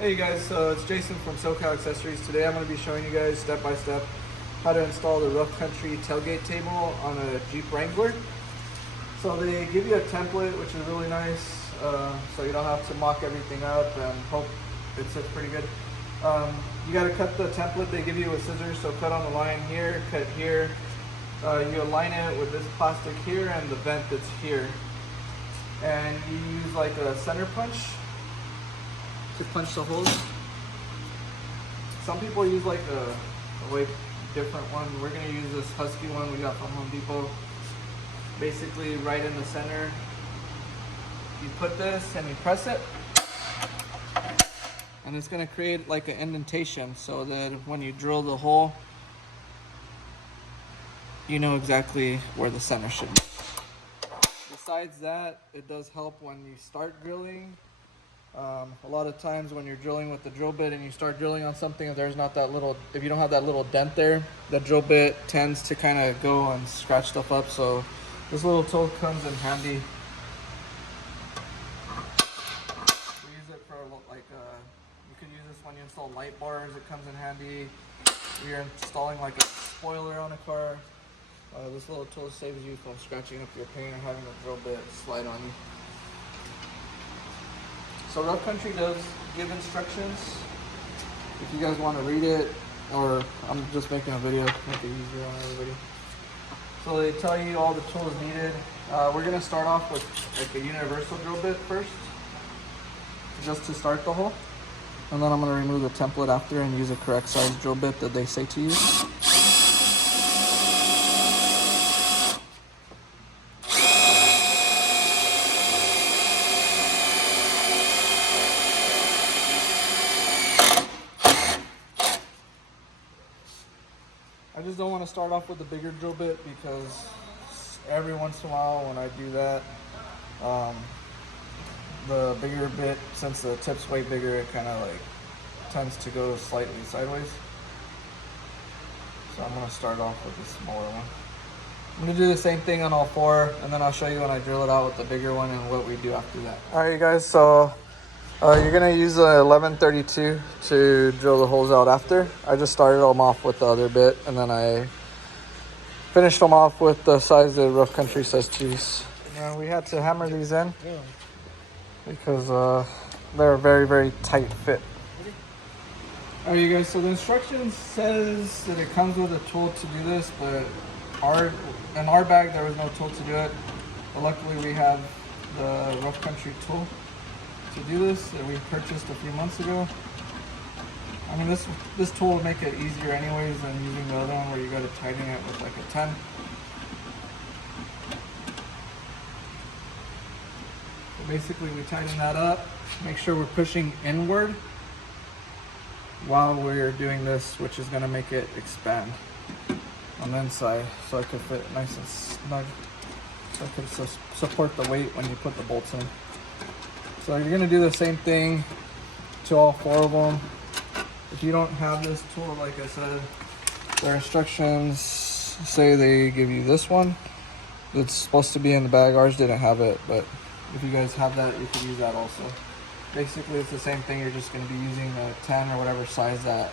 Hey guys, so it's Jason from SoCal Accessories. Today I'm going to be showing you guys step by step how to install the rough country tailgate table on a Jeep Wrangler. So they give you a template, which is really nice, so you don't have to mock everything up and hope it sits pretty good. You got to cut the template they give you with scissors, so cut on the line here, cut here. You align it with this plastic here and the vent that's here. And you use like a center punch to punch the holes. Some people use like a way different one. We're gonna use this Husky one we got from Home Depot. Basically right in the center. You put this and you press it. And it's gonna create like an indentation so that when you drill the hole, you know exactly where the center should be. Besides that, it does help when you start drilling. A lot of times when you're drilling with the drill bit and you start drilling on something, if there's not that little, if you don't have that little dent there, the drill bit tends to kind of go and scratch stuff up. So this little tool comes in handy. We use it for like, you can use this when you install light bars. It comes in handy. We are installing like a spoiler on a car. This little tool saves you from scratching up your paint or having a drill bit slide on you. So Rough Country does give instructions if you guys want to read it, or I'm just making a video to make it easier on everybody. So they tell you all the tools needed. We're going to start off with like a universal drill bit first, just to start the hole. And then I'm going to remove the template after and use a correct size drill bit that they say to use. I just don't want to start off with the bigger drill bit because every once in a while when I do that, the bigger bit, since the tip's way bigger, it kind of like tends to go slightly sideways. So I'm going to start off with the smaller one. I'm going to do the same thing on all four, and then I'll show you when I drill it out with the bigger one and what we do after that. Alright you guys, so you're going to use a 1132 to drill the holes out after. I just started them off with the other bit, and then I finished them off with the size that Rough Country says to use. And we had to hammer these in because they're a very, very tight fit. Alright you guys, so the instructions says that it comes with a tool to do this, but in our bag there was no tool to do it. But luckily we have the Rough Country tool to do this that we purchased a few months ago. I mean, this tool will make it easier anyways than using the other one where you got to tighten it with like a 10. So basically we tighten that up, make sure we're pushing inward while we're doing this, which is going to make it expand on the inside so it could fit nice and snug, so it could support the weight when you put the bolts in. So you're going to do the same thing to all four of them. If you don't have this tool, like I said, their instructions say they give you this one. It's supposed to be in the bag. Ours didn't have it, but if you guys have that, you can use that also. Basically, it's the same thing. You're just going to be using a 10 or whatever size that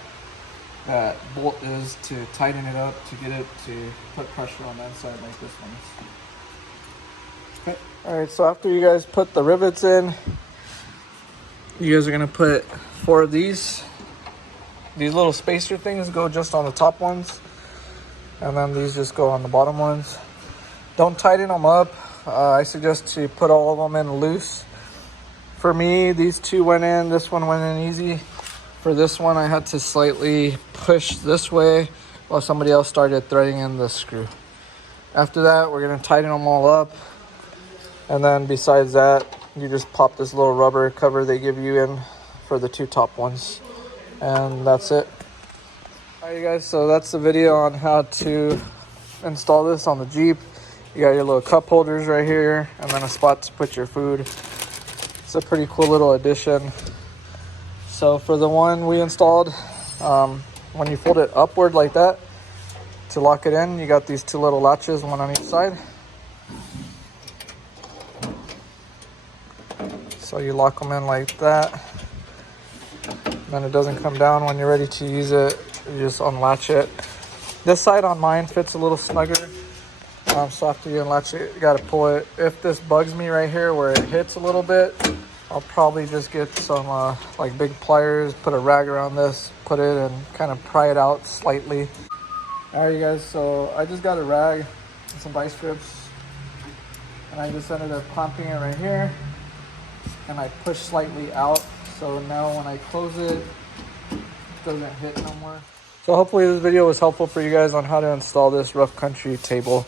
bolt is to tighten it up to get it to put pressure on that side like this one is. Okay. Alright, so after you guys put the rivets in, you guys are going to put 4 of these. These little spacer things go just on the top ones, and then these just go on the bottom ones. Don't tighten them up. I suggest to put all of them in loose. For me, these 2 went in, this one went in easy. For this one, I had to slightly push this way while somebody else started threading in the screw. After that, we're going to tighten them all up. And then besides that, you just pop this little rubber cover they give you in for the 2 top ones. And that's it. Alright you guys, so that's the video on how to install this on the Jeep. You got your little cup holders right here, and then a spot to put your food. It's a pretty cool little addition. So for the one we installed, when you fold it upward like that, to lock it in, you got these 2 little latches, one on each side. So you lock them in like that. then it doesn't come down when you're ready to use it. You just unlatch it. This side on mine fits a little snugger. So after you unlatch it, you gotta pull it. If this bugs me right here where it hits a little bit, I'll probably just get some like big pliers, put a rag around this, put it and kind of pry it out slightly. All right, you guys, so I just got a rag and some vice grips, and I just ended up clamping it right here, and I push slightly out, so now when I close it, it doesn't hit no more. So hopefully this video was helpful for you guys on how to install this rough country table.